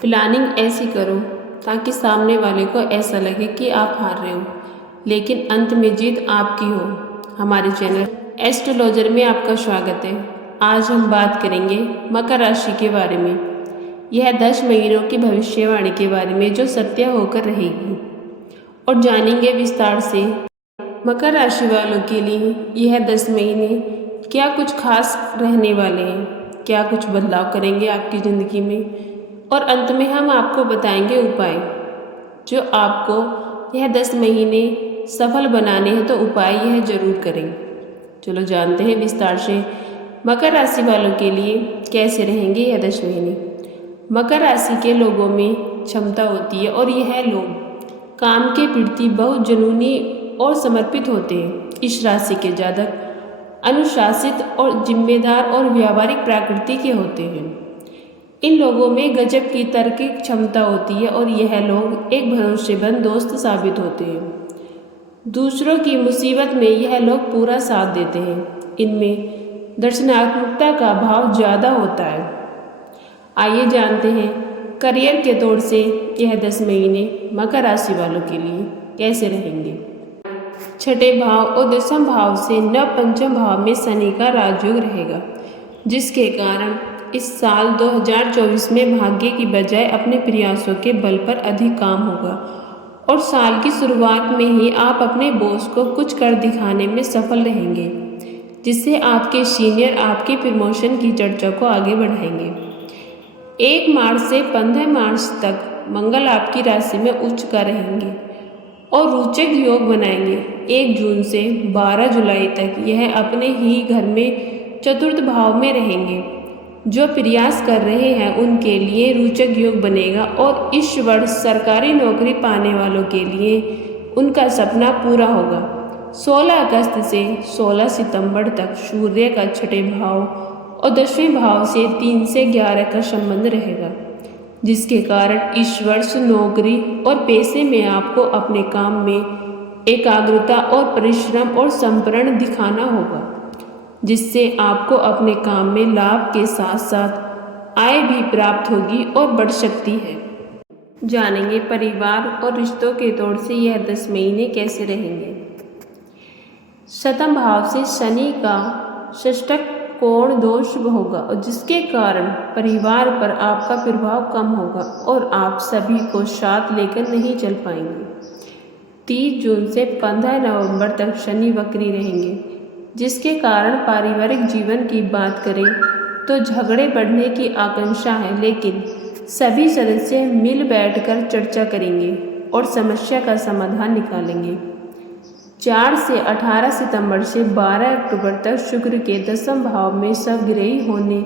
Planning ऐसी करो ताकि सामने वाले को ऐसा लगे कि आप हार रहे हो, लेकिन अंत में जीत आपकी हो। हमारे चैनल एस्ट्रोलॉजर में आपका स्वागत है। आज हम बात करेंगे मकर राशि के बारे में। यह 10 महीनों की भविष्यवाणी के बारे में जो सत्य होकर रहेगी, और जानेंगे विस्तार से मकर राशि वालों के लिए यह 10 महीने क्या कुछ खास रहने वाले हैं, क्या कुछ बदलाव करेंगे आपकी ज़िंदगी में, और अंत में हम आपको बताएंगे उपाय जो आपको यह 10 महीने सफल बनाने हैं। तो उपाय यह जरूर करें। चलो जानते हैं विस्तार से मकर राशि वालों के लिए कैसे रहेंगे यह 10 महीने। मकर राशि के लोगों में क्षमता होती है और यह लोग काम के प्रति बहुत जुनूनी और समर्पित होते हैं। इस राशि के जातक अनुशासित और जिम्मेदार और व्यावहारिक प्रकृति के होते हैं। इन लोगों में गजब की तार्किक क्षमता होती है और यह लोग एक भरोसेमंद दोस्त साबित होते हैं। दूसरों की मुसीबत में यह लोग पूरा साथ देते हैं। इनमें दर्शनात्मकता का भाव ज़्यादा होता है। आइए जानते हैं करियर के तौर से यह 10 महीने मकर राशि वालों के लिए कैसे रहेंगे। छठे भाव और दशम भाव से नव पंचम भाव में शनि का राजयोग रहेगा, जिसके कारण इस साल 2024 में भाग्य की बजाय अपने प्रयासों के बल पर अधिक काम होगा और साल की शुरुआत में ही आप अपने बॉस को कुछ कर दिखाने में सफल रहेंगे, जिससे आपके सीनियर आपकी प्रमोशन की चर्चा को आगे बढ़ाएंगे। 1 मार्च से 15 मार्च तक मंगल आपकी राशि में उच्च का रहेंगे और रोचक योग बनाएंगे। 1 जून से 12 जुलाई तक यह अपने ही घर में चतुर्थ भाव में रहेंगे। जो प्रयास कर रहे हैं उनके लिए रोचक योग बनेगा और इस वर्ष सरकारी नौकरी पाने वालों के लिए उनका सपना पूरा होगा। 16 अगस्त से 16 सितंबर तक सूर्य का छठे भाव और 10वें भाव से 3 से 11 का संबंध रहेगा, जिसके कारण इस वर्ष नौकरी और पेशे में आपको अपने काम में एकाग्रता और परिश्रम और समर्पण दिखाना होगा, जिससे आपको अपने काम में लाभ के साथ साथ आय भी प्राप्त होगी और बढ़ सकती है। जानेंगे परिवार और रिश्तों के तौर से यह 10 महीने कैसे रहेंगे। सप्तम भाव से शनि का षष्ठक कोण दोष होगा और जिसके कारण परिवार पर आपका प्रभाव कम होगा और आप सभी को साथ लेकर नहीं चल पाएंगे। 30 जून से 15 नवंबर तक शनि वक्री रहेंगे, जिसके कारण पारिवारिक जीवन की बात करें तो झगड़े बढ़ने की आशंका है, लेकिन सभी सदस्य मिल बैठकर चर्चा करेंगे और समस्या का समाधान निकालेंगे। 4 से 18 सितंबर से 12 अक्टूबर तक शुक्र के 10वें भाव में स्वग्रही होने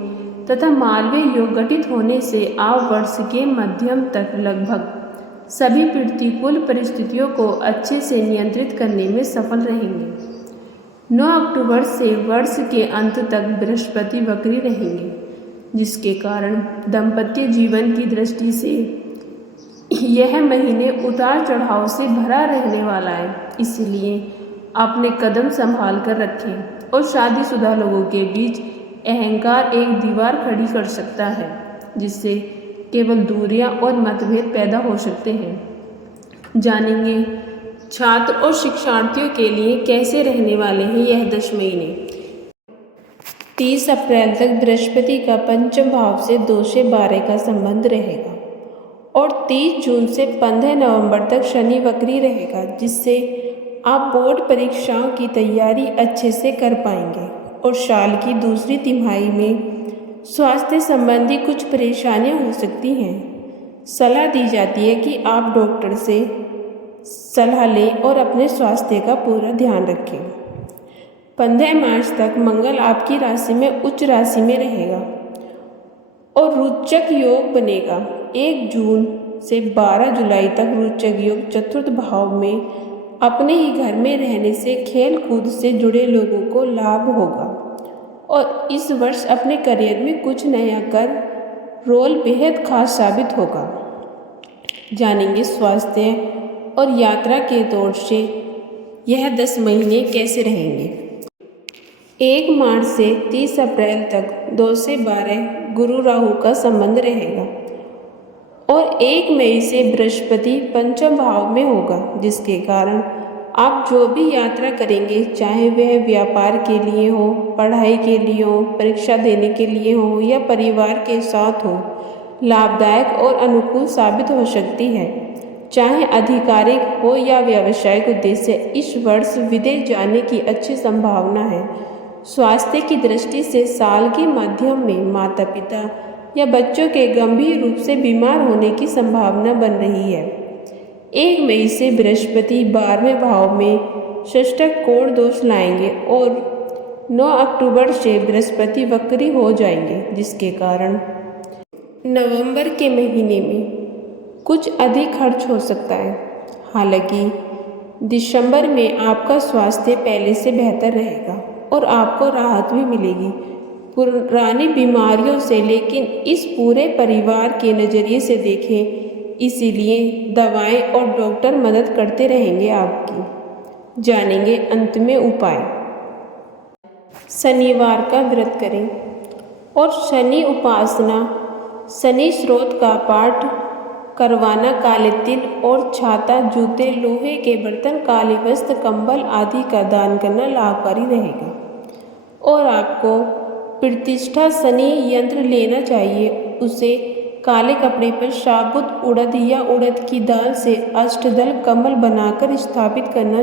तथा मालवीय योग गठित होने से आप वर्ष के मध्यम तक लगभग सभी प्रतिकूल परिस्थितियों को अच्छे से नियंत्रित करने में सफल रहेंगे। 9 अक्टूबर से वर्ष के अंत तक बृहस्पति वक्री रहेंगे, जिसके कारण दाम्पत्य जीवन की दृष्टि से यह महीने उतार चढ़ाव से भरा रहने वाला है। इसलिए अपने कदम संभाल कर रखें और शादीशुदा लोगों के बीच अहंकार एक दीवार खड़ी कर सकता है, जिससे केवल दूरियां और मतभेद पैदा हो सकते हैं। जानेंगे छात्र और शिक्षार्थियों के लिए कैसे रहने वाले हैं यह 10 महीने। 30 अप्रैल तक बृहस्पति का पंचम भाव से 2 से 12 का संबंध रहेगा और 30 जून से 15 नवंबर तक शनि वक्री रहेगा, जिससे आप बोर्ड परीक्षाओं की तैयारी अच्छे से कर पाएंगे और साल की दूसरी तिमाही में स्वास्थ्य संबंधी कुछ परेशानियां हो सकती हैं। सलाह दी जाती है कि आप डॉक्टर से सलाह लें और अपने स्वास्थ्य का पूरा ध्यान रखें। 15 मार्च तक मंगल आपकी राशि में उच्च राशि में रहेगा और रोचक योग बनेगा। 1 जून से 12 जुलाई तक रोचक योग चतुर्थ भाव में अपने ही घर में रहने से खेल कूद से जुड़े लोगों को लाभ होगा और इस वर्ष अपने करियर में कुछ नया कर रोल बेहद खास साबित होगा। जानेंगे स्वास्थ्य और यात्रा के तौर से यह 10 महीने कैसे रहेंगे। 1 मार्च से 30 अप्रैल तक 2 से 12 गुरु राहु का संबंध रहेगा और 1 मई से बृहस्पति पंचम भाव में होगा, जिसके कारण आप जो भी यात्रा करेंगे, चाहे वह व्यापार के लिए हो, पढ़ाई के लिए हो, परीक्षा देने के लिए हो या परिवार के साथ हो, लाभदायक और अनुकूल साबित हो सकती है। चाहे आधिकारिक हो या व्यावसायिक उद्देश्य, इस वर्ष विदेश जाने की अच्छी संभावना है। स्वास्थ्य की दृष्टि से साल के मध्यम में माता पिता या बच्चों के गंभीर रूप से बीमार होने की संभावना बन रही है। 1 मई से बृहस्पति 12वें भाव में षष्ठक कोण दोष लाएंगे और 9 अक्टूबर से बृहस्पति वक्री हो जाएंगे, जिसके कारण नवंबर के महीने में कुछ अधिक खर्च हो सकता है। हालांकि दिसंबर में आपका स्वास्थ्य पहले से बेहतर रहेगा और आपको राहत भी मिलेगी पुरानी बीमारियों से, लेकिन इस पूरे परिवार के नज़रिए से देखें, इसीलिए दवाएं और डॉक्टर मदद करते रहेंगे आपकी। जानेंगे अंत में उपाय। शनिवार का व्रत करें और शनि उपासना, शनि स्रोत का पाठ करवाना, काले तिल और छाता, जूते, लोहे के बर्तन, काले वस्त्र, कंबल आदि का दान करना लाभकारी रहेगा। और आपको प्रतिष्ठा शनि यंत्र लेना चाहिए। उसे काले कपड़े पर साबुत उड़द या उड़द की दाल से अष्टदल कमल बनाकर स्थापित करना